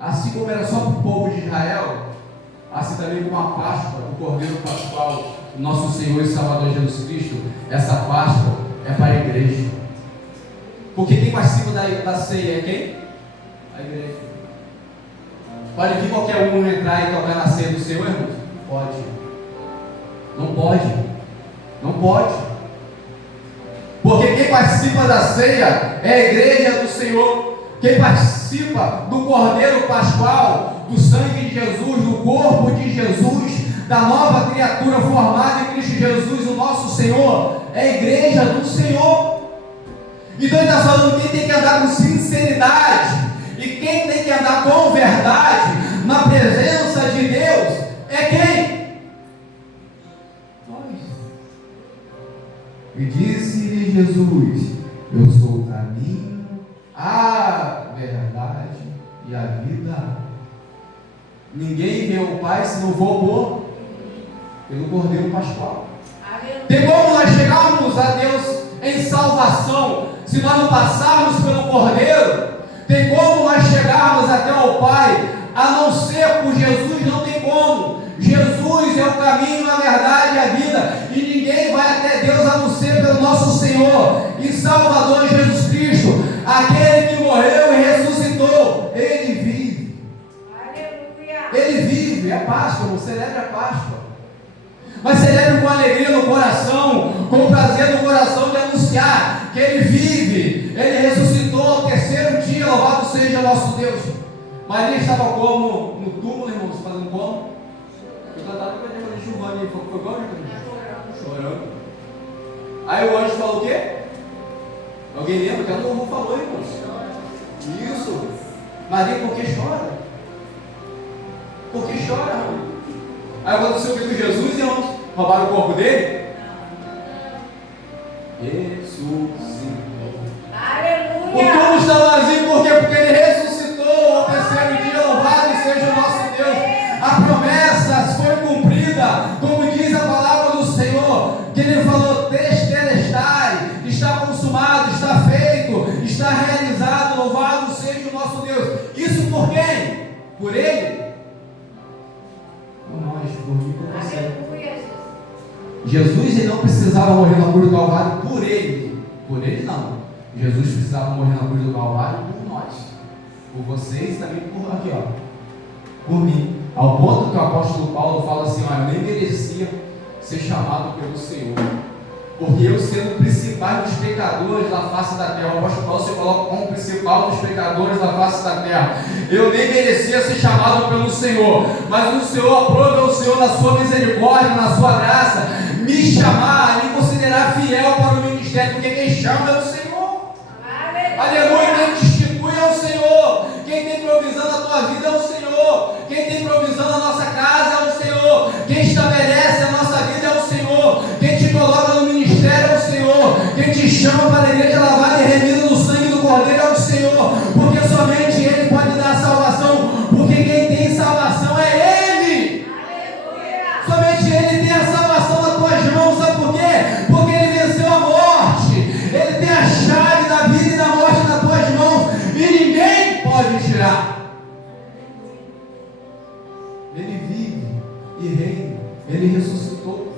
Assim como era só para o povo de Israel, assim também como a Páscoa, o Cordeiro Pascual, o nosso Senhor e Salvador Jesus Cristo, essa Páscoa é para a igreja. Porque quem participa da ceia é quem? A igreja. Pode vir qualquer um entrar e tocar na ceia do Senhor, irmãos? Não pode. Não pode. Porque quem participa da ceia é a igreja do Senhor. Quem participa do Cordeiro Pascual, do sangue de Jesus, do corpo de Jesus, da nova criatura formada em Cristo Jesus, o nosso Senhor, é a igreja do Senhor. Então ele está falando quem tem que andar com sinceridade e quem tem que andar com verdade na presença de Deus é quem? Nós. E disse-lhe Jesus: eu sou o caminho, a verdade e a vida. Ninguém vê o Pai se não for pelo Cordeiro Pascual. Tem como nós chegarmos a Deus em salvação se nós não passarmos pelo Cordeiro? Tem como nós chegarmos até ao Pai a não ser por Jesus? Não tem como. Jesus é o caminho, a verdade e a vida, e ninguém vai até Deus a não ser pelo nosso Senhor e Salvador Jesus Cristo, aquele que morreu e ressuscitou. Ele vive. Aleluia. Ele vive. É Páscoa, não celebre a Páscoa, mas celebre com alegria no coração, com prazer no coração de anunciar que Ele vive, Ele ressuscitou ao terceiro dia louvado seja nosso Deus. Maria estava como? No túmulo, irmãos, fazendo como? Eu cantava que eu tinha chuvando aí, foi igual, chorando. Aí o anjo falou o quê? Alguém lembra? Que o louvor falou, irmãos. Isso. Maria, por que chora? Por que chora, irmão? Aí aconteceu o que com Jesus, irmãos? Roubaram o corpo dele? Ressuscitou. O túmulo está vazio, por quê? Porque ele ressuscitou ao terceiro dia, louvado seja o nosso Deus. A promessa foi cumprida, como diz a palavra do Senhor, que ele falou, testelestai, está consumado, está feito, está realizado, louvado seja o nosso Deus. Isso por quem? Por ele? Por nós, por mim, por você. Jesus ele não precisava morrer na cruz do Calvário por ele não. Jesus precisava morrer na cruz do Calvário por nós, por vocês e também por aqui, ó, por mim. Ao ponto que o apóstolo Paulo fala assim: ó, eu nem merecia ser chamado pelo Senhor, porque eu sendo o principal dos pecadores da face da terra, o apóstolo Paulo se coloca como o principal dos pecadores da face da terra. Eu nem merecia ser chamado pelo Senhor, mas o Senhor aprova o Senhor na sua misericórdia, na sua graça, me chamar, me considerar fiel para o ministério, porque quem chama é o Senhor. Aleluia, quem te institui é o Senhor, quem tem provisão na tua vida é o Senhor, quem tem provisão na nossa casa é o Senhor, quem estabelece a nossa vida é o Senhor, quem te coloca no ministério é o Senhor, quem te chama para a igreja lavada e remida no sangue do Cordeiro é o Senhor, porque somente Ele pode dar salvação, porque quem tem salvação é Ele. Aleluia. Somente Ele tem a salvação nas tuas mãos, sabe por quê? Porque Ele venceu a morte, Ele tem a chave da vida e da morte nas tuas mãos, e ninguém pode tirar. Ele vive e reina, Ele ressuscitou,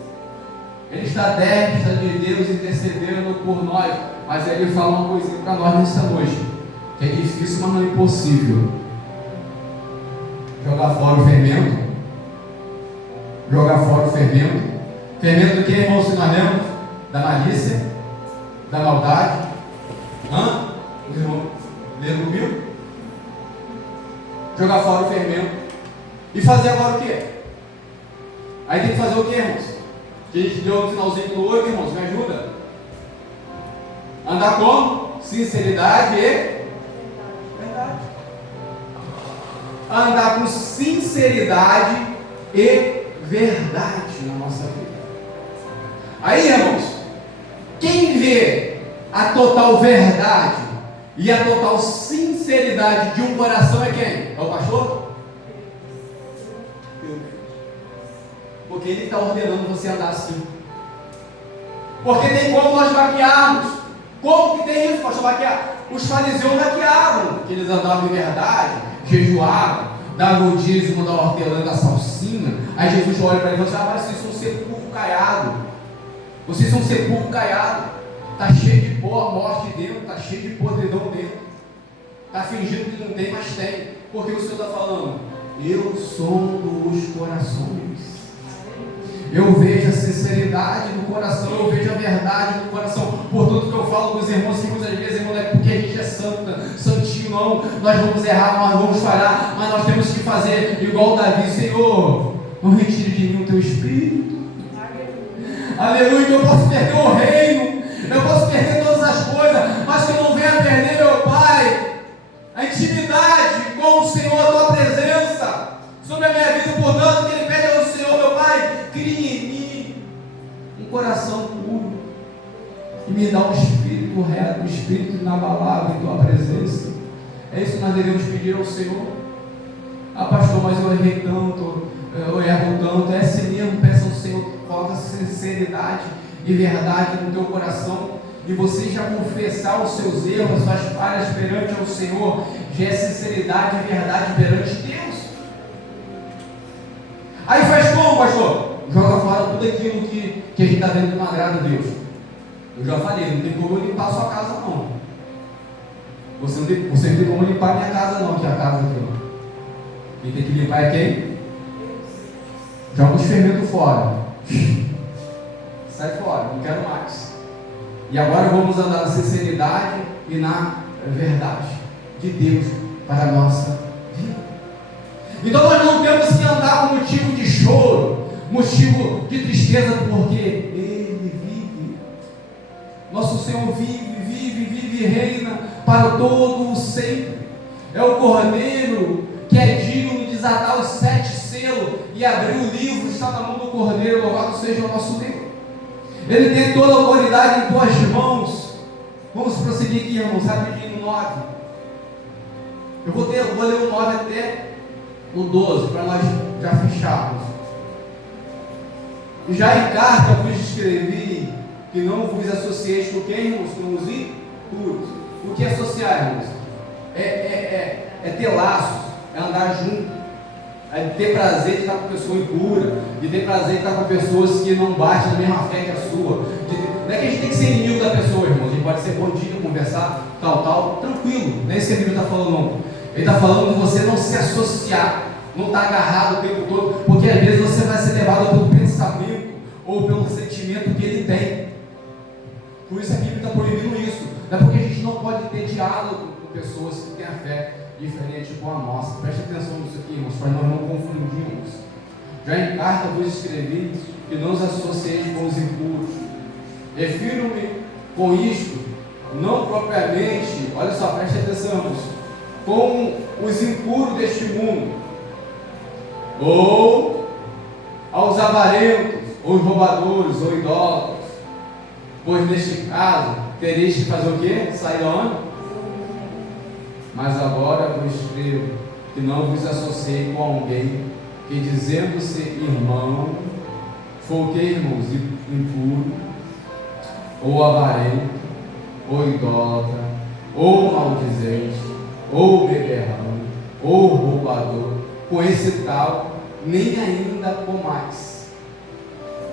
Ele está à destra de Deus intercedendo por nós. Mas Ele fala uma coisinha para nós nesta noite, que é difícil, mas não é impossível. Jogar fora o fermento. Jogar fora o fermento. Fermento do que, irmãos, se nós lemos? Da malícia, da maldade. Os irmãos leram comigo? Jogar fora o fermento. E fazer agora o quê? Aí tem que fazer o quê, irmãos? Que a gente deu no finalzinho do 8, irmãos, me ajuda? Andar como? Sinceridade e verdade. Andar com sinceridade e verdade na nossa vida. Aí, irmãos, quem vê a total verdade e a total sinceridade de um coração é quem? É o pastor? Porque ele está ordenando você andar assim. Porque tem como nós maquiarmos. Como que tem isso, pastor, maquiar? Os fariseus maquiavam, que eles andavam em verdade, jejuavam, davam o dízimo da hortelã, da salsinha. Aí Jesus olha para ele e fala assim: vocês são sepulcro caiado. Vocês são sepulcro caiado. Está cheio de morte dentro, está cheio de podridão dentro. Está fingindo que não tem, mas tem. Porque o Senhor está falando: eu sou dos corações. Eu vejo a sinceridade no coração, eu vejo a verdade no coração. Por tudo que eu falo com os irmãos, que muitas vezes, irmão, não é porque a gente é santinho, não. Nós vamos errar, nós vamos falhar, mas nós temos que fazer igual Davi: Senhor, não retire de mim o teu espírito. Aleluia. Eu posso perder o reino, eu posso perder todas as coisas, mas que eu não venha perder, meu Pai, a intimidade com o Senhor, a tua presença sobre a minha vida. Portanto, que Ele pede ao Senhor, meu Pai, crie em mim um coração puro e me dá um espírito reto, um espírito inabalável em tua presença. É isso que nós devemos pedir ao Senhor. Ah, pastor, mas eu errei tanto, eu erro tanto. É assim mesmo, peça ao Senhor, coloca sinceridade e verdade no teu coração, e você já confessar os seus erros, as suas falhas perante ao Senhor, já é sinceridade e verdade perante Deus. Aí faz como, pastor? Joga fora tudo aquilo que a gente está vendo que não agrada a Deus. Eu já falei, não tem como eu limpar a sua casa, não. Você não tem como limpar a minha casa, não, que é a casa aqui, ó. Quem tem que limpar é quem? Joga os fermentos fora. Sai fora, não quero mais. E agora vamos andar na sinceridade e na verdade. de Deus para a nossa vida. Então nós não temos que andar com motivo de choro, motivo de tristeza, porque Ele vive. Nosso Senhor vive e reina para todo o sempre. É o Cordeiro que é digno de desatar os 7 selos e abrir o livro, está na mão do Cordeiro, louvado seja o nosso Deus. Ele tem toda a autoridade em tuas mãos. Vamos prosseguir aqui, irmãos, rapidinho no 9. Eu vou ler o 9 até o 12, para nós já fecharmos. Já em carta vos escrevi que não vos associeis com quem, irmãos? Com os impuros. O que é associar, irmãos? É ter laços, é andar junto, é ter prazer de estar com pessoa impura, de ter prazer de estar com pessoas que não batem na mesma fé que a sua. Não é que a gente tem que ser inimigo da pessoa, irmãos. A gente pode ser bom dia, conversar, tal, tranquilo. Não é isso que a Bíblia está falando, não. Ele está falando de você não se associar, não estar agarrado o tempo todo, porque às vezes você vai ser levado pelo pensamento ou pelo sentimento que ele tem. Por isso a Bíblia está proibindo isso. Não é porque a gente não pode ter diálogo com pessoas que têm a fé diferente com a nossa. Preste atenção nisso aqui, irmãos, para nós não confundirmos. Já em carta vos escrevi que não os associeis com os impuros. Refiro-me com isto, não propriamente, olha só, preste atenção, irmãos, com os impuros deste mundo, ou aos avarentos, ou roubadores, ou idólatras, pois neste caso tereis que fazer o quê? Sair onde? Mas agora vos escrevo que não vos associei com alguém que, dizendo-se irmão, for o que, irmãos? Impuro, ou avarento, ou idólatra, ou maldizente, ou beberrão, ou roubador, com esse tal, nem ainda comais.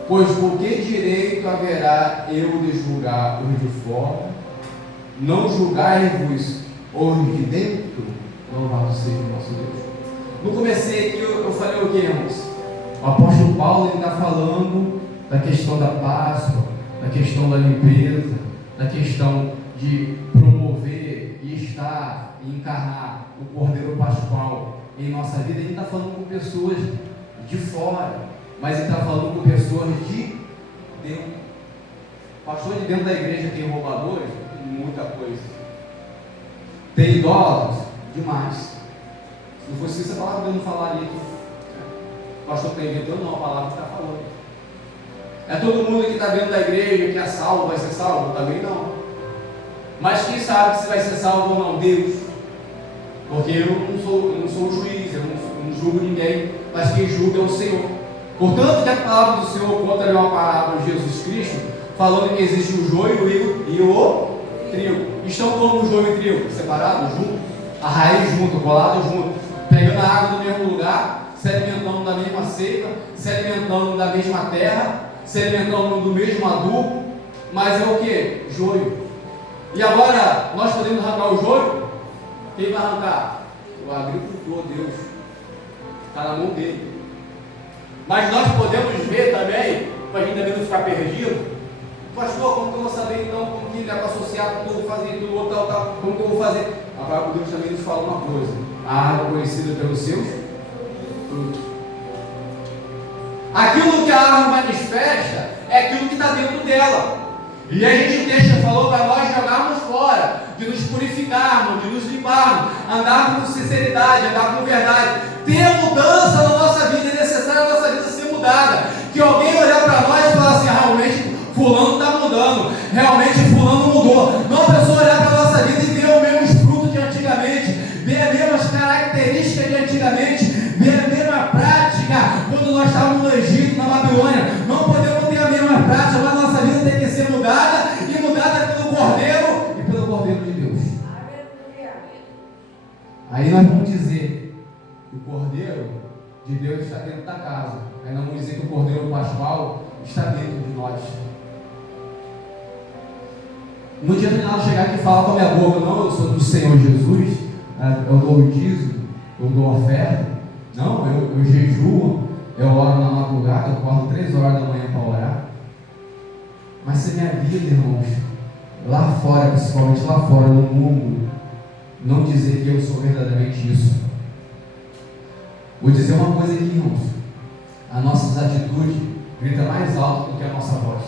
Pois por que direito haverá eu de julgar os de fora? Não julgai-vos os de dentro? Louvado seja o nosso Deus. No comecei aqui, eu falei o que, irmãos? O apóstolo Paulo está falando da questão da Páscoa, da questão da limpeza, da questão de promover e estar e encarnar o Cordeiro Pascual em nossa vida. Ele está falando com pessoas de fora, mas ele está falando com pessoas de dentro. Pastor, de dentro da igreja tem roubadores? Muita coisa. Tem idólatras? Demais. Se não fosse isso, a palavra eu não falaria aqui. O pastor está inventando, não, a palavra está falando. É todo mundo que está dentro da igreja que é salvo, vai ser salvo? Também não. Mas quem sabe se vai ser salvo ou não? Deus. Porque eu não sou o juiz, eu não julgo ninguém, mas quem julga é o Senhor. Portanto, que a palavra do Senhor conta uma palavra de Jesus Cristo, falando que existe o joio e o trigo. Estão como o joio e o trigo? Separados, juntos, a raiz junto, colado junto, pegando a água do mesmo lugar, se alimentando da mesma seiva, se alimentando da mesma terra, se alimentando do mesmo adubo, mas é o que? Joio. E agora, nós podemos arrancar o joio? Quem vai arrancar? O agricultor, Deus. Está na mão dele. Mas nós podemos ver também, para a gente também não ficar perdido. Pastor, como que eu vou saber então como que é para associar, como que eu vou fazer tudo outro, tal, como que eu vou fazer? A palavra de Deus também nos fala uma coisa: a árvore conhecida pelos seus frutos. Aquilo que a árvore manifesta é aquilo que está dentro dela. E a gente, o texto falou para nós jogarmos fora, de nos purificarmos, de nos limparmos, andarmos com sinceridade, andar com verdade. Ter mudança na nossa vida, é necessário a nossa vida ser mudada. Que alguém olhar para nós e falar assim: realmente fulano está mudando, realmente fulano mudou. Não a pessoa olhar para a nossa vida e ver os mesmos frutos de antigamente, ver as mesmas características de antigamente, ver a mesma prática quando nós estávamos no Egito, na Babilônia. Não podemos ter a mesma prática, mas a nossa vida tem que ser mudada, e mudada pelo Cordeiro e pelo Cordeiro de Deus. Aí nós vamos dizer que o Cordeiro de Deus está dentro da casa. Aí nós vamos dizer que o Cordeiro Pascual está dentro de nós. No dia final chegar aqui e falar com a minha boca: não, eu sou do Senhor Jesus, eu dou o dízimo, eu dou a oferta, não, eu jejuo, eu oro na madrugada, eu acordo 3 horas da manhã para orar. Mas se minha vida, irmãos, lá fora, principalmente lá fora no mundo, não dizer que eu sou verdadeiramente isso. Vou dizer uma coisa aqui, irmãos. A nossa atitude grita mais alto do que a nossa voz.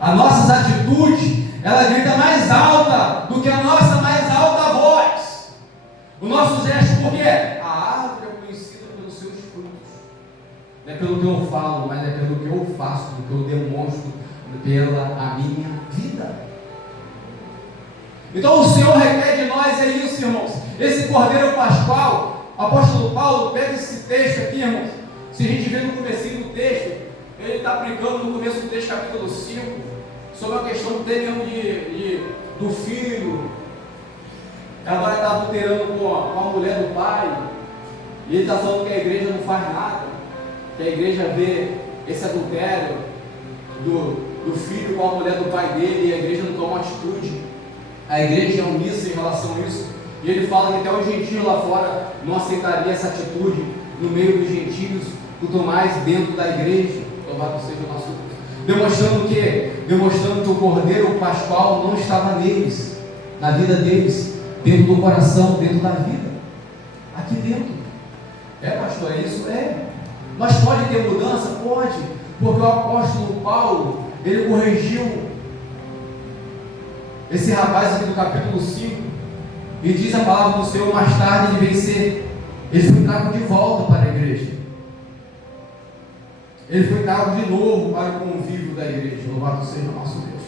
A nossa atitude, ela grita mais alta do que a nossa mais alta voz. O nosso gesto, por quê? A árvore é conhecida pelos seus frutos. Não é pelo que eu falo, mas é pelo que eu faço, do que eu demonstro pela a minha vida. Então o Senhor requer de nós é isso, irmãos. Esse Cordeiro Pascual, o apóstolo Paulo pega esse texto aqui, irmãos. Se a gente vê no comecinho do texto, ele está aplicando no começo do texto, capítulo 5, sobre a questão do filho. Agora está adulterando com a mulher do pai. E ele está falando que a igreja não faz nada. Que a igreja vê esse adultério do filho com a mulher do pai dele e a igreja não toma atitude. A igreja é omissa em relação a isso. E ele fala que até os gentios lá fora não aceitaria essa atitude no meio dos gentios, quanto mais dentro da igreja. Louvado seja o nosso Deus. Demonstrando o quê? Demonstrando que o Cordeiro Pascual não estava neles, na vida deles, dentro do coração, dentro da vida. Aqui dentro. É, pastor, é isso? É. Mas pode ter mudança? Pode. Porque o apóstolo Paulo, ele corrigiu esse rapaz aqui do capítulo 5, e diz a palavra do Senhor, mais tarde ele veio ser, ele foi trago de volta para a igreja, ele foi trago de novo para o convívio da igreja. Louvado seja o nosso Deus.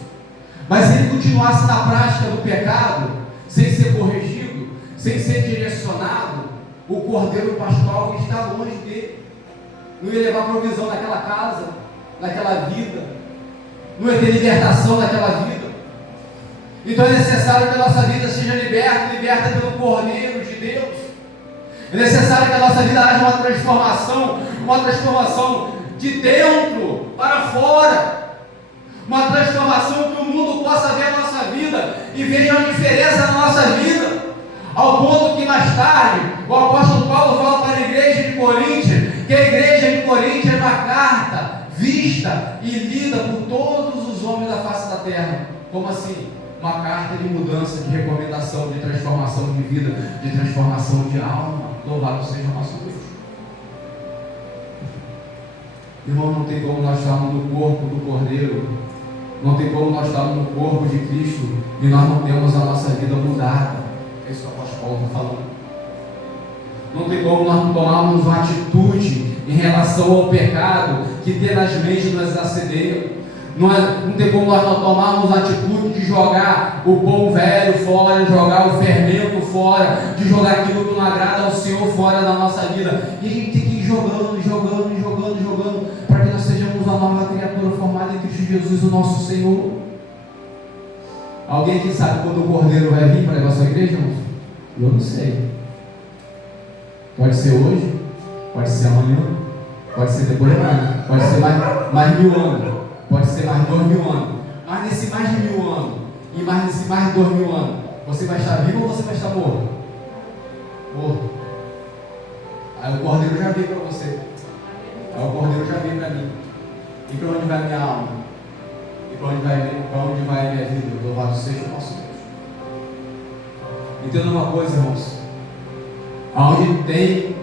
Mas se ele continuasse na prática do pecado, sem ser corrigido, sem ser direcionado, o Cordeiro Pascual está longe dele, não ia levar provisão naquela casa, naquela vida, não ia ter libertação naquela vida. Então é necessário que a nossa vida seja liberta pelo Cordeiro de Deus. É necessário que a nossa vida haja uma transformação de dentro para fora, uma transformação que o mundo possa ver a nossa vida e veja uma diferença na nossa vida, ao ponto que mais tarde o apóstolo Paulo fala para a igreja de Coríntios, que a igreja de Coríntios é uma carta vista e lida por todos os homens da face da terra. Como assim? Uma carta de mudança, de recomendação, de transformação de vida, de transformação de alma. Louvado seja o nosso Deus. Irmão, não tem como nós estarmos no corpo do Cordeiro, não tem como nós estarmos no corpo de Cristo e nós não temos a nossa vida mudada. É isso que o apóstolo Paulo está falando. Não tem como nós tomarmos uma atitude em relação ao pecado que tenazmente nos assedia. Não tem como nós não tomarmos a atitude de jogar o pão velho fora, de jogar o fermento fora, de jogar aquilo que não agrada ao Senhor fora da nossa vida. E a gente tem que ir jogando, para que nós sejamos uma nova criatura formada em Cristo Jesus, o nosso Senhor. Alguém aqui sabe quando o Cordeiro vai vir para levar a sua igreja, irmãos? Eu não sei. Pode ser hoje, pode ser amanhã, pode ser depois de amanhã, pode ser mais 1000 anos. Pode ser mais 2000 anos. Mas nesse mais de 1000 anos e mais nesse mais de 2000 anos, você vai estar vivo ou você vai estar morto? Morto. Aí o Cordeiro já veio para você. Aí o Cordeiro já veio para mim. E para onde vai a minha alma? E para onde vai a minha vida? Louvado seja o nosso Deus. Entenda uma coisa, irmãos. Aonde tem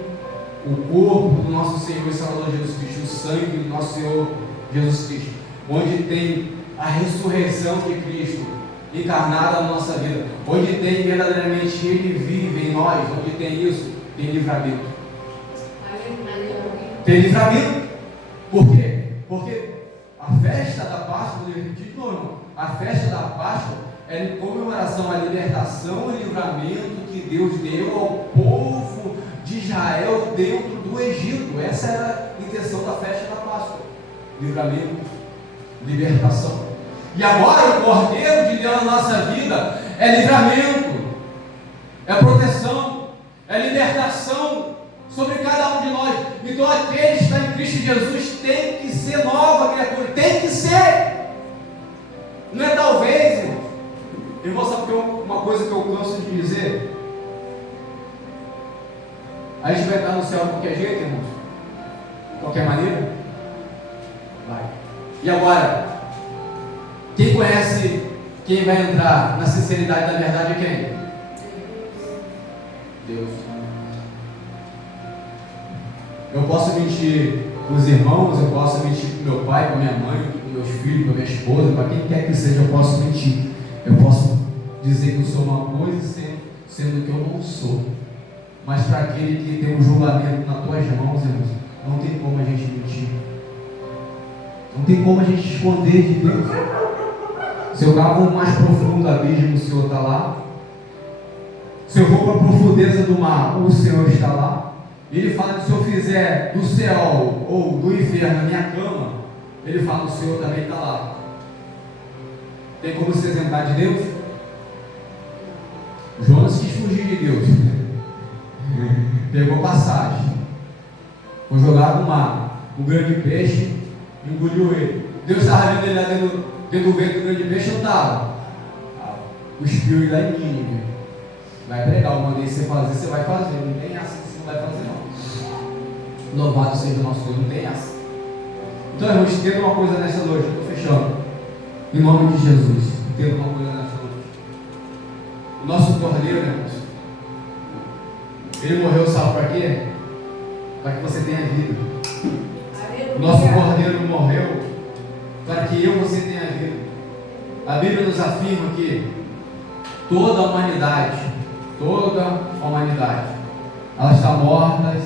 o corpo do nosso Senhor e Salvador Jesus Cristo, o sangue do nosso Senhor Jesus Cristo, onde tem a ressurreição de Cristo encarnada na nossa vida, onde tem verdadeiramente Ele vive em nós, onde tem isso, tem livramento. Tem livramento. Por quê? Porque a festa da Páscoa, a festa da Páscoa é em comemoração à libertação e livramento que Deus deu ao povo de Israel dentro do Egito. Essa era a intenção da festa da Páscoa. Livramento, libertação. E agora o Cordeiro de Deus na nossa vida é livramento, é proteção, é libertação sobre cada um de nós. Então aquele que está em Cristo Jesus tem que ser nova criatura, tem que ser. Não é talvez, irmão. Irmão, sabe uma coisa que eu canso de dizer? A gente vai estar no céu de qualquer jeito, irmãos? De qualquer maneira? Vai. E agora, quem conhece quem vai entrar na sinceridade da verdade é quem? Deus. Eu posso mentir com os irmãos, eu posso mentir com meu pai, com minha mãe, com meus filhos, com minha esposa, para quem quer que seja, eu posso mentir. Eu posso dizer que eu sou uma coisa sendo que eu não sou. Mas para aquele que tem um julgamento nas tuas mãos, irmãos, não tem como a gente mentir. Não tem como a gente esconder de Deus. Se eu cavo mais profundo da abismo, o Senhor está lá. Se eu vou para a profundeza do mar, o Senhor está lá. Ele fala que se eu fizer do céu ou do inferno a minha cama, ele fala que o Senhor também está lá. Tem como se isentar de Deus? Jonas quis fugir de Deus. Pegou passagem. Foi jogado no mar. O grande peixe engoliu ele. Deus estava vendo ele lá dentro do vento do grande peixe, não estava. Cuspiu ele lá em Nínive. Vai pregar, eu mandei você fazer, você vai fazer. Não tem essa que você não vai fazer, não. Louvado seja o nosso Deus, não tem essa. Então, irmãos, entenda uma coisa nessa noite, eu estou fechando. Em nome de Jesus, entenda uma coisa nessa noite. O nosso Cordeiro, irmãos, ele morreu, sabe para quê? Para que você tenha vida. O nosso Cordeiro morreu para que eu e você tenha vida. A Bíblia nos afirma que toda a humanidade, ela está morta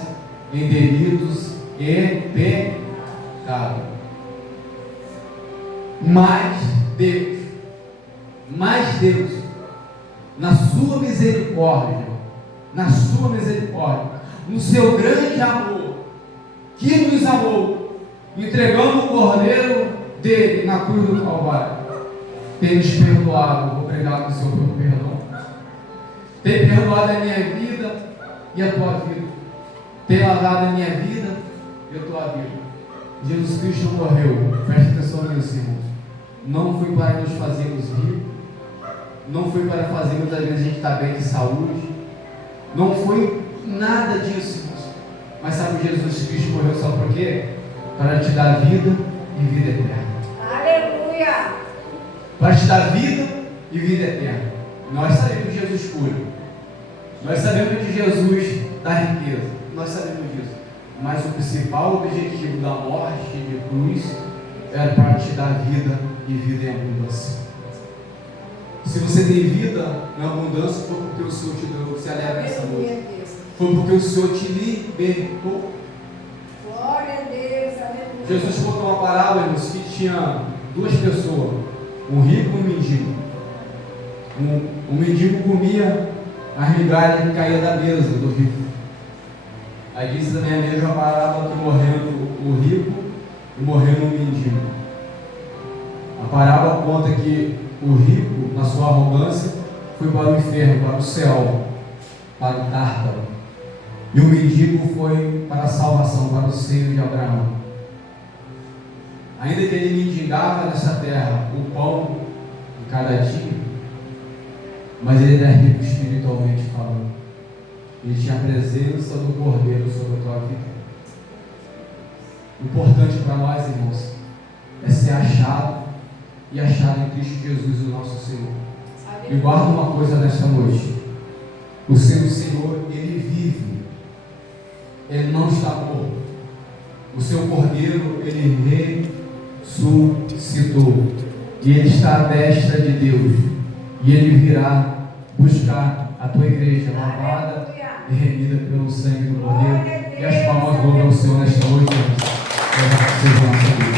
em delitos e pecado. Mas Deus, na sua misericórdia, no seu grande amor, que nos amou, entregando o Cordeiro dele na cruz do Calvário, tem nos perdoado. Obrigado, Senhor, pelo perdão. Tem perdoado a minha vida e a tua vida. Tem lavado a minha vida e a tua vida. Jesus Cristo morreu. Preste atenção nisso, irmãos. Não foi para nos fazermos ricos. Não foi para fazermos, às vezes, a gente estar bem de saúde. Não foi nada disso, irmãos. Mas sabe, Jesus Cristo morreu só por quê? Para te dar vida e vida eterna. Aleluia! Para te dar vida e vida eterna. Nós sabemos que Jesus cura. Nós sabemos que Jesus dá riqueza. Nós sabemos disso. Mas o principal objetivo da morte de cruz era para te dar vida e vida em abundância. Se você tem vida em abundância, foi porque o Senhor te deu. Você alegra nessa noite. Foi porque o Senhor te libertou. Glória a Deus, aleluia. Jesus contou uma parábola, irmãos, que tinha duas pessoas, um rico e um mendigo. O mendigo comia as migalhas que caía da mesa do rico. Aí diz a minha mesma parábola que morrendo o rico e morrendo o mendigo. A parábola conta que o rico, na sua arrogância, foi para o inferno, para o céu, para o Tártaro. E o mendigo foi para a salvação, para o seio de Abraão. Ainda que ele mendigava nessa terra o pão de cada dia, mas ele era rico espiritualmente falando. Ele tinha a presença do Cordeiro sobre a tua vida. O importante para nós, irmãos, é ser achado e achado em Cristo Jesus, o nosso Senhor. E guarda uma coisa nesta noite: o seu Senhor, ele vive, ele não está morto. O seu Cordeiro, ele ressuscitou, e ele está à destra de Deus, e ele virá buscar a tua igreja lavada e remida pelo sangue do Cordeiro. E as palmas louvam ao Senhor nesta noite, irmãos. Louvado seja o nosso Deus.